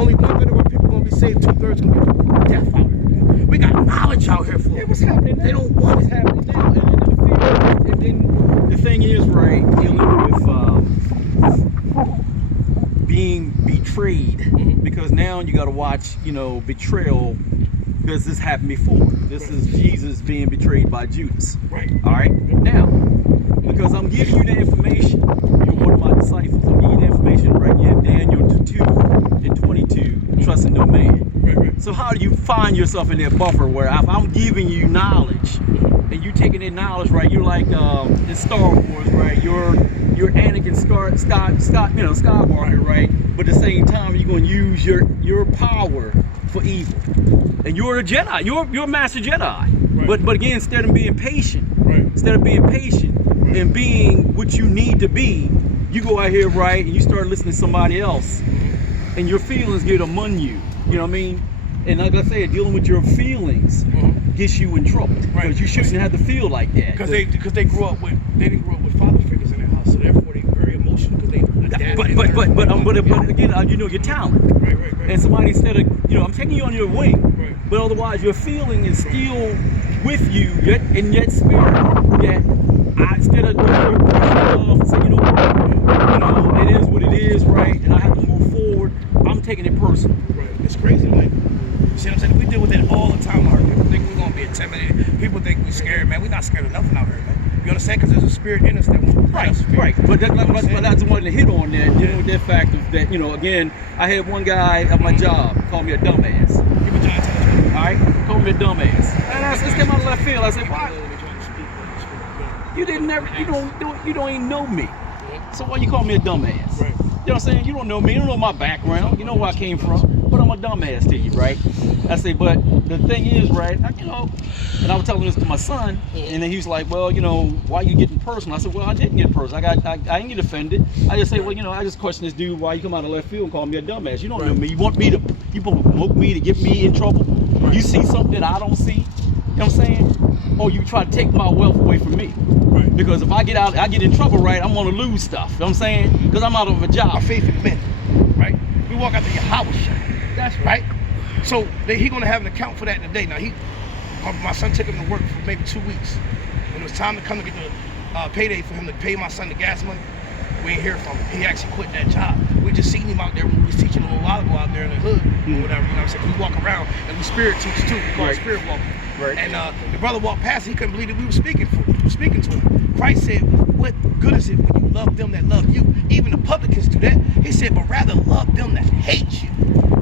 Only 1/3 of our people gonna be saved, 2/3 gonna be death out here. We got knowledge out here for Yeah, what's happening now? They don't want what's it. happening now. And then the thing is, right, dealing with being betrayed, because now you got to watch, you know, betrayal, because this happened before. This is Jesus being betrayed by Judas. Right. All right. Now, because I'm giving you the information, you're one of my disciples. I'm giving you the information, right? You have Daniel 2:22, trusting no man. Right. So how do you find yourself in that buffer where if I'm giving you knowledge and you taking that knowledge, right? You're like in Star Wars, right? You're Anakin Skywalker, right? But at the same time, you're going to use your power for evil, and you're a Jedi. You're a master Jedi. Right. But again, instead of being patient, Right. and being what you need to be, you go out here, right, and you start listening to somebody else, and your feelings get among you. You know what I mean? And like I said, dealing with your feelings gets you in trouble. Right. Because you shouldn't have to feel like that. Because they didn't grow up with father figures in their house, so therefore they very emotional because they adapt. But again, you know your talent. Right. And somebody, instead of, you know, I'm taking you on your wing, Right. but otherwise your feeling is still with you, yet in yet spirit. Yet instead of brushing it off and saying, you know, it is what it is, right? And I have to move forward. I'm taking it personal. Right. It's crazy, like, you see what I'm saying? We deal with that all the time out here. People think we're gonna be intimidated. People think we're scared, man. We're not scared of nothing out here, man. You understand? Because there's a spirit in us that wants to Right. But that's wanted to hit on that, dealing with that fact of that, you know, again, I had one guy at my job call me a dumbass. People trying to tell the truth. All right, called me a dumbass. And I just came out of left field. I said, why? You don't even know me. So why you call me a dumbass? Right. You know what I'm saying? You don't know me. You don't know my background. You know where I came from. But I'm a dumbass to you, right? I say, but the thing is, right? You know, and I was telling this to my son, and then he was like, well, you know, why you getting personal? I said, well, I didn't get personal. I didn't get offended. I just say, well, you know, I just question this dude why you come out of left field and call me a dumbass. You don't know me. You want me to? You provoke me to get me in trouble? Right. You see something that I don't see? You know what I'm saying? Or you try to take my wealth away from me? Right. Because if I get in trouble, right, I'm gonna lose stuff. You know what I'm saying? Because I'm out of a job. Our faith in men, right? We walk out to YAHAWAH. That's right. So he gonna have an account for that today. Now my son took him to work for maybe 2 weeks. When it was time to come to get the payday for him to pay my son the gas money, we ain't hear from him. He actually quit that job. We just seen him out there when we was teaching a little while ago out there in the hood or whatever. You know what I'm saying? We walk around and we spirit teach too. We call it spirit walking. Right. And the brother walked past. He couldn't believe that we were speaking to him. Christ said, "What good is it when you love them that love you?" Even the publicans do that. He said, "But rather love them that hate you,"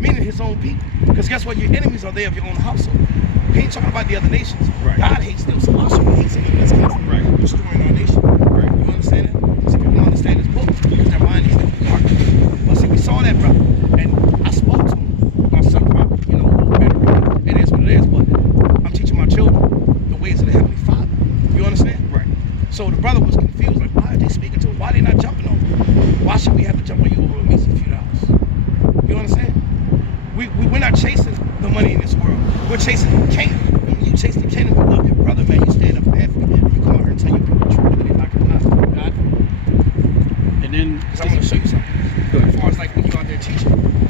meaning his own people. Because guess what? Your enemies are they of your own household. He ain't talking about the other nations. Right. God hates them, so also hates them. That's right. Destroying our nation. Right. You understand that? See, people don't understand this book because their mind is dark. But see, we saw that brother, and I spoke to him. My son probably, you know, a little better. It is what it is. But I'm teaching my children the ways of the Heavenly Father. You understand? Right. So the brother was confused. Like, why are they speaking to him? Why are they not jumping on him? Why should we have to jump on you over a measly few dollars? You understand? We're not chasing the money in this world. We're chasing the kingdom. And when you chase the kingdom, you love your brother, man. You stand up for that. You come out here and tell your people the truth, whether they like it or not. God. And then, Because I want to show you something. As far as like when you're out there teaching.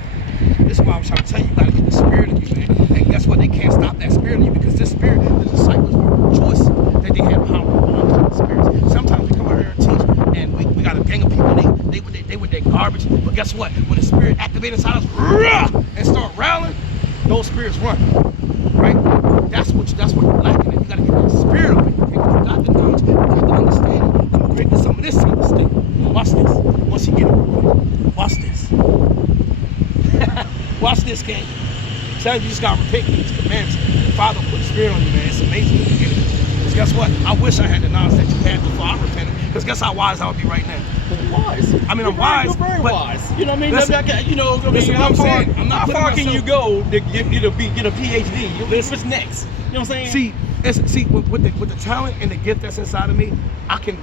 This is why I was trying to tell you, you got to get the spirit in you, man. And guess what? They can't stop that spirit in you because this spirit, the disciples were rejoicing that they had power over the spirits. Sometimes we come out here and teach, and we got a gang of people, they with their garbage. But guess what? When the spirit activates inside us and start rallying, those spirits run. Right? That's what you're lacking. You got to get that spirit up in you. You got the knowledge, you got the understanding. I'm going to bring some of this to you still. Watch this. Once you get it, watch this. Watch this, King. Tell you just got to repent these commandments. The Father put the spirit on you, man. It's amazing when you get it. Because guess what? I wish I had the knowledge that you had before I repented. Because guess how wise I would be right now. wise. I mean, I'm wise. You're very wise. You know what I mean? Listen, You know, listen, how I'm far, saying, I'm not how putting far can myself- you go to get a PhD? What's next? You know what I'm saying? See, with the talent and the gift that's inside of me, I can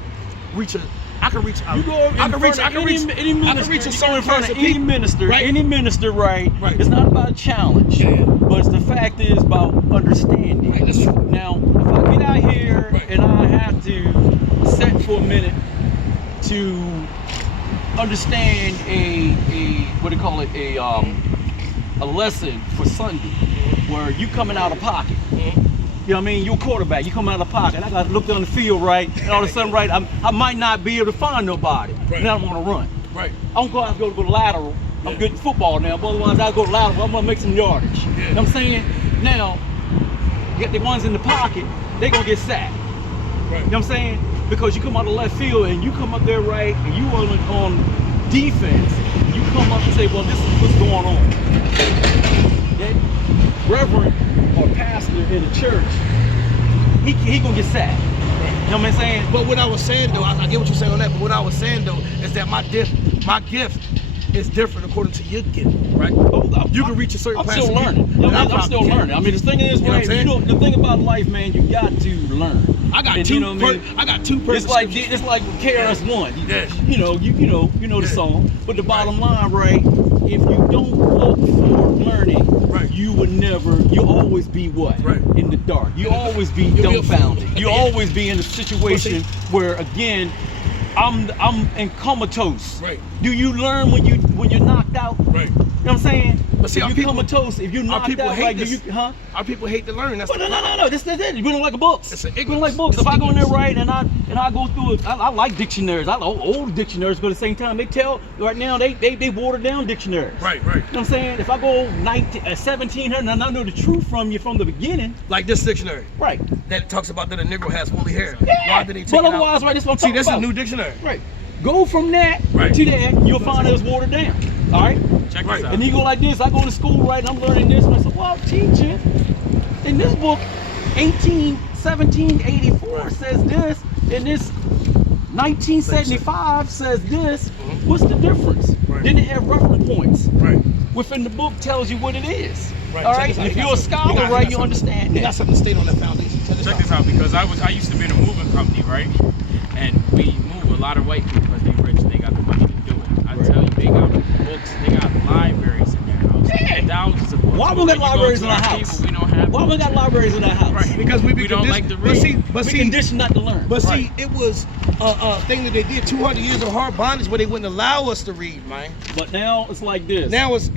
reach a. I can reach out. You go I can in reach. front I of can reach. any minister. I can reach a You go certain in front class of of any people, minister. right? Any minister, right? Right. It's not about a challenge, Yeah. but it's the fact is about understanding. Right, that's true. Now, if I get out here Right. and I have to sit for a minute to understand a what do you call it, a lesson for Sunday where you coming out of pocket. You know what I mean? You're a quarterback. You come out of the pocket. I got to look down the field, right? And all of a sudden, right, I might not be able to find nobody. Right. Now I'm going to run. Right. I'm going to go lateral. I'm good at football now. But otherwise, I'll go lateral. I'm going to make some yardage. Yeah. You know what I'm saying? Now, get the ones in the pocket, they're going to get sacked. Right. You know what I'm saying? Because you come out of left field and you come up there, right, and you on defense. You come up and say, well, this is what's going on. That reverend or pastor in the church, he gonna get sacked. You know what I'm saying? But what I was saying though, I get what you're saying on that, but what I was saying though is that my gift is different according to your gift, right? You can reach a certain class. I'm still learning. I'm still learning. I mean, the thing is, right, the thing about life, man, you got to learn. I got two. You know what I mean? I got two. It's like KRS-One. Yes. You know the song. But the bottom line, right? If you don't look for learning, right, you would never. You always be what? Right. In the dark. You always be dumbfounded. You always be in a situation where, again, I'm in comatose. Right. Do you learn when you're knocked out? Right. You know what I'm saying? But see, if you're comatose, if you're knocked out, like, our people hate to learn. That's no. This is it. You don't like books. It's an you don't like books. If I go in there, right, and I go through it, I like dictionaries. I like old dictionaries, but at the same time, they tell right now they watered down dictionaries. Right. You know what I'm saying? If I go 1700 and I know the truth from you from the beginning, like this dictionary, right, that talks about that a Negro has woolly hair. Yeah. Why did they take but it otherwise, out? right, this is what I'm talking See, this about. is a new dictionary. Right. Go from that Right. to that, you'll find it was watered down. All right? Check this out. And you go like this, I go to school, right, and I'm learning this, and I say, well, teacher, in this book, 1784 says this, and this 1975 says this. What's the difference? Right. Then it have reference points. Right. Within the book tells you what it is. Right. All Check right? this out. If You you're a got some- scholar, you got right, you something- understand You that. got something to state on that foundation. Check this out, because I used to be in a moving company, right? And we move a lot of white people because they rich, they got the money to do it. I tell you, they got books, they got libraries in their house. Yeah. Thousands of books. Why we But got when you go libraries to in our our house? people, we don't have Why we books. got libraries in our house? Right. Because we don't like to read. But We see, conditioned not to learn. But Right. see, it was a thing that they did 200 years of hard bondage where they wouldn't allow us to read, man. But now it's like this. Now it's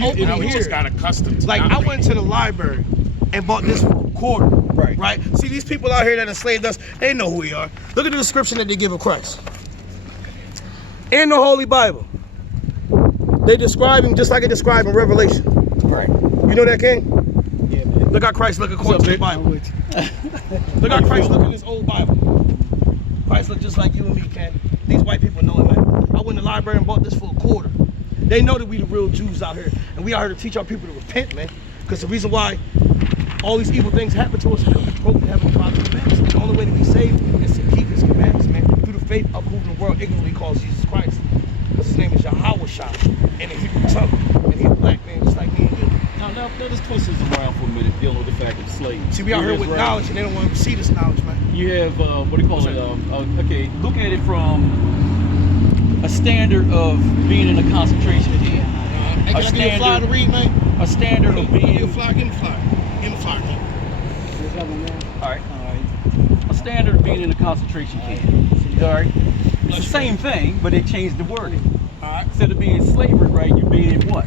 open Now we here. just got accustomed to Like not I went to the library and bought this for a quarter. Right. Right. See, these people out here that enslaved us, they know who we are. Look at the description that they give of Christ in the Holy Bible. They describe him just like they describe in Revelation. Right. You know that, King? Yeah, man. Look how Christ look according to the Bible. Look how Christ look in this old Bible. Christ look just like you and me, Ken. These white people know it, man. I went to the library and bought this for a quarter. They know that we the real Jews out here, and we out here to teach our people to repent, man. Because the reason why all these evil things happen to us is because we broke the Heavenly Father's commandments. The only way to be saved is to keep His commandments, man. Through the faith of who the world ignorantly calls Jesus Christ. Because His name is YAHAWAH in the Hebrew tongue, and He's a black man just like me and you. Now let's twist this around for a minute, dealing with the fact of slaves. See, we out here with knowledge, and they don't want to see this knowledge, man. You have what do you call it? Okay, look at it from a standard of being in a concentration camp. Hey, can I give you a flyer to read, man? A standard of Give me a being. flyer, give me a flyer. Give me a flyer, man. All right. A standard of being in a concentration camp. All right. It's the same thing, but they changed the wording. All right. Instead of being slavery, right? You're being what?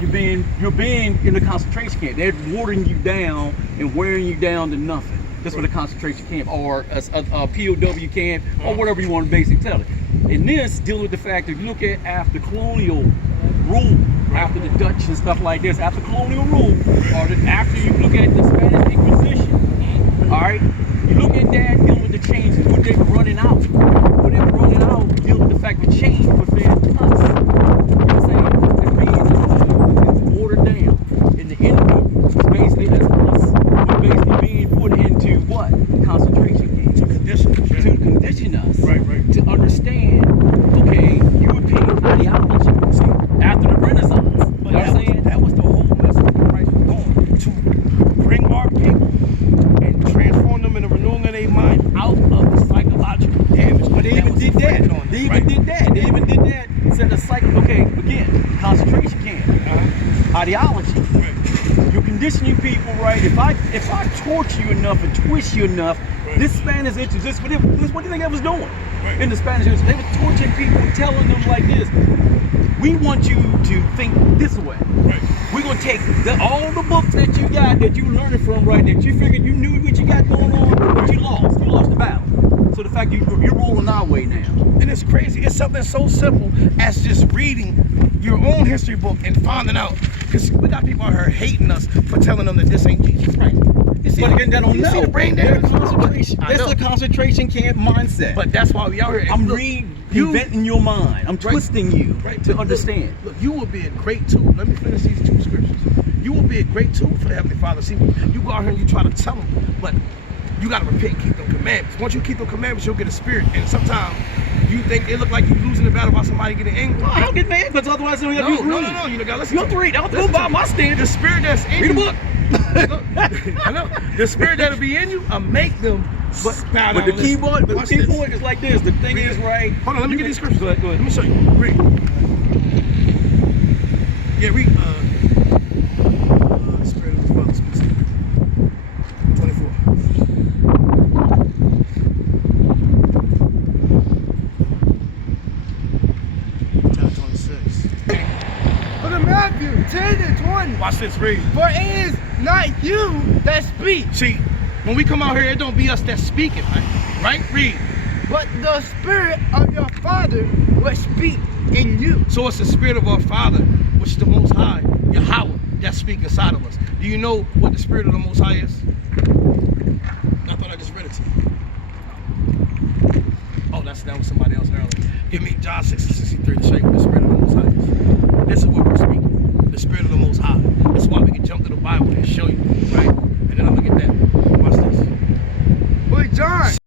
You're being in a concentration camp. They're watering you down and wearing you down to nothing. That's what a concentration camp or a POW camp or whatever you want to basically tell it. In this, dealing with the fact that if you look at after colonial rule, after the Dutch and stuff like this, after colonial rule, or after you look at the Spanish Inquisition, all right, you look at that, dealing with the changes, what they were running out. What they were running out, dealing with the fact that change within us. You know what I'm saying? It's watered down. And the enemy is basically as us. We're basically being put into what? Concentration camps. To condition us. Right. To understand, okay, European ideology. See, after the Renaissance. You know what I'm saying? That was the whole message that Christ was going to bring our people and transform them in the renewing of their mind out of the psychological damage. But they even did that. They even did that. Said the cycle. Okay, again, concentration camp, ideology. You're conditioning people, right? If I torture you enough and twist you enough, this Spanish interest, what do you think they was doing? In the Spanish interest, they were torturing people, telling them like this: we want you to think this way. We're gonna take all the books that you got, that you learning from, right, that you figured you knew what you got going on, but you lost. You lost the battle. So the fact you're rolling our way now. And it's crazy. It's something so simple as just reading your own history book and finding out. Because we got people out here hating us for telling them that this ain't Jesus, right? You see, But again, that don't you see know. the brain They're damage? concentration. I That's know. a concentration camp mindset. But that's why we out here. I'm Look, reinventing your mind. I'm twisting you to understand. Look, you will be a great tool. Let me finish these 2 scriptures. You will be a great tool for the Heavenly Father. See, you go out here and you try to tell them, but you got to repent and keep them commandments. Once you keep them commandments, you'll get a spirit. And sometimes you think it look like you're losing the battle by somebody getting angry. I don't get mad because otherwise you No, read. you gotta listen. You're to me. three. Don't Listen go by to my me. standard. The spirit that's in Read a you. book. I know. The spirit that'll be in you, make them. But the key point is like this. The thing Read is, it. right? Hold on, let me get these scriptures. Go ahead. Let me show you. Read. Yeah, read. Spirit of the Father speaks. 24. Look at Matthew 10 and 20. Watch this, read. For it is not you that speak, See, when we come out here, it don't be us that's speaking, right? Right? Read. but the Spirit of your Father will speak in you. So it's the spirit of our Father, which is the Most High, YAHAWAH, that speaks inside of us. Do you know what the spirit of the Most High is? I thought I just read it to you. Oh, that was somebody else earlier. Give me John 6:63 to show you what the spirit of the Most High is. This is what we're speaking. The spirit of the Most High. That's why we can jump to the Bible and show you, right? And then I'm gonna get that. Watch this. But John